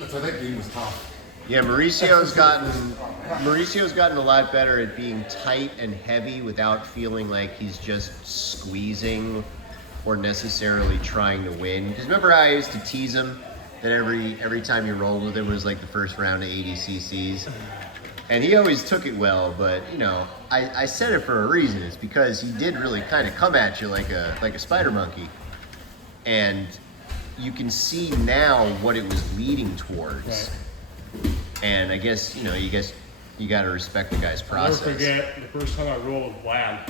That's why that game was tough. Yeah, Mauricio's gotten a lot better at being tight and heavy without feeling like he's just squeezing or necessarily trying to win. Because remember how I used to tease him that every time you rolled with him was like the first round of 80 cc's? And he always took it well, but you know, I said it for a reason. It's because he did really kind of come at you like a spider monkey. And you can see now what it was leading towards. Right. And I guess, you got to respect the guy's process. I'll never forget the first time I rolled with Vlad. I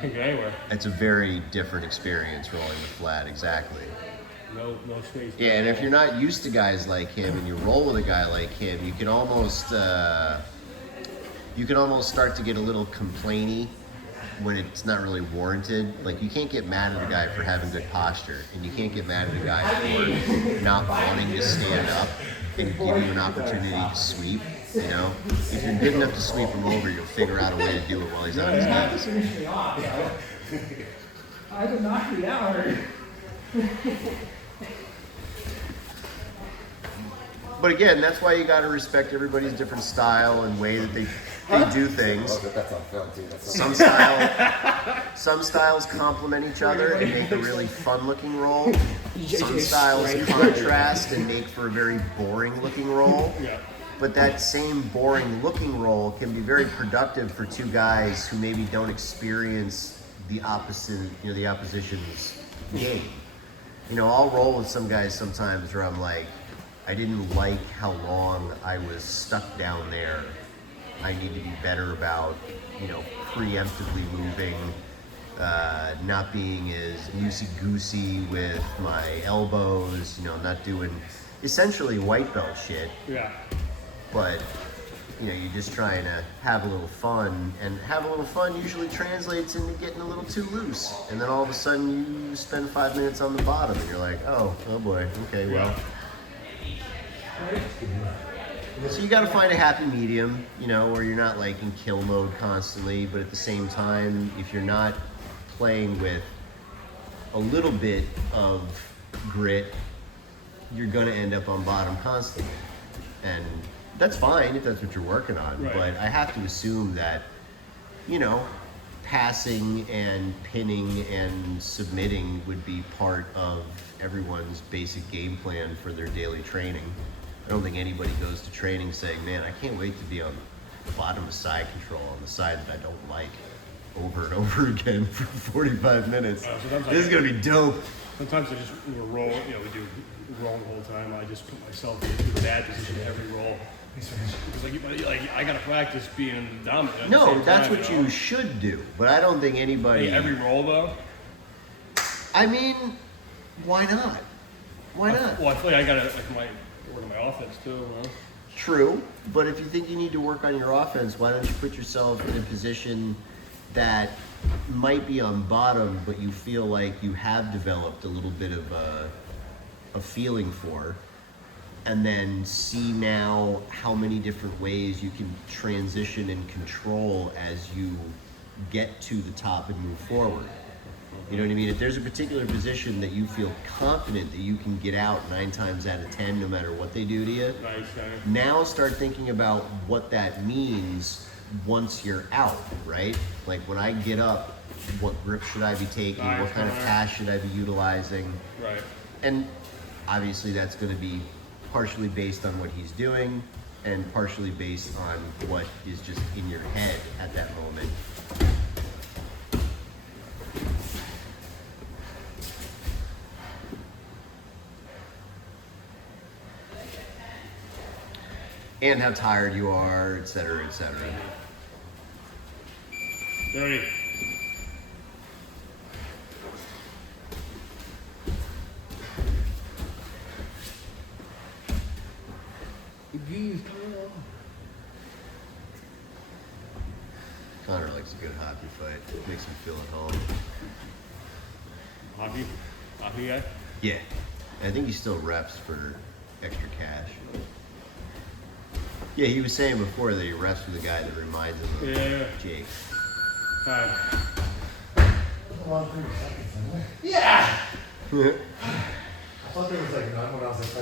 couldn't get anywhere. It's a very different experience rolling the flat, exactly. No space. Yeah, and if you're not used to guys like him and you roll with a guy like him, you can almost start to get a little complainy when it's not really warranted. Like, you can't get mad at a guy for having good posture, and you can't get mad at a guy for not wanting to stand up and give you an opportunity to sweep. You know, if you're good enough to sweep him over, you'll figure out a way to do it while he's on his knees. Finish me off. I would knock me out. But again, that's why you got to respect everybody's different style and way that they do things. Oh, that's on film too. That's Some styles complement each other and make a really fun-looking roll. Some styles contrast and make for a very boring-looking roll. Yeah. But that same boring-looking roll can be very productive for two guys who maybe don't experience the opposition's game. You know, I'll roll with some guys sometimes where I'm like, I didn't like how long I was stuck down there. I need to be better about, preemptively moving, not being as loosey-goosey with my elbows, not doing essentially white belt shit. Yeah. But, you're just trying to have a little fun, and have a little fun usually translates into getting a little too loose. And then all of a sudden you spend 5 minutes on the bottom and you're like, oh boy, okay, well. So you got to find a happy medium, where you're not like in kill mode constantly, but at the same time, if you're not playing with a little bit of grit, you're going to end up on bottom constantly. And that's fine if that's what you're working on, right. But I have to assume that, passing and pinning and submitting would be part of everyone's basic game plan for their daily training. I don't think anybody goes to training saying, man, I can't wait to be on the bottom of side control on the side that I don't like over and over again for 45 minutes. This is going to be dope. Sometimes I just roll, we do rolling the whole time. I just put myself in a bad position every roll. Because I got to practice being dominant. No, that's what you should do. But I don't think anybody... Every roll, though? I mean, why not? Why not? Well, I feel like I got to work on my offense, too. True, but if you think you need to work on your offense, why don't you put yourself in a position that might be on bottom, but you feel like you have developed a little bit of a feeling for, and then see now how many different ways you can transition and control as you get to the top and move forward. You know what I mean? If there's a particular position that you feel confident that you can get out 9 times out of 10 no matter what they do to you, now start thinking about what that means once you're out, right? Like when I get up, what grip should I be taking? What kind of pass should I be utilizing? Right. And obviously that's going to be partially based on what he's doing and partially based on what is just in your head at that moment. And how tired you are, et cetera, et cetera. Dirty. Conor likes a good hockey fight. It makes him feel at home. Hockey guy? Yeah. I think he still reps for extra cash. Yeah, he was saying before that he reps with a guy that reminds him of Jake. Alright. Yeah! I thought there was like none when I was like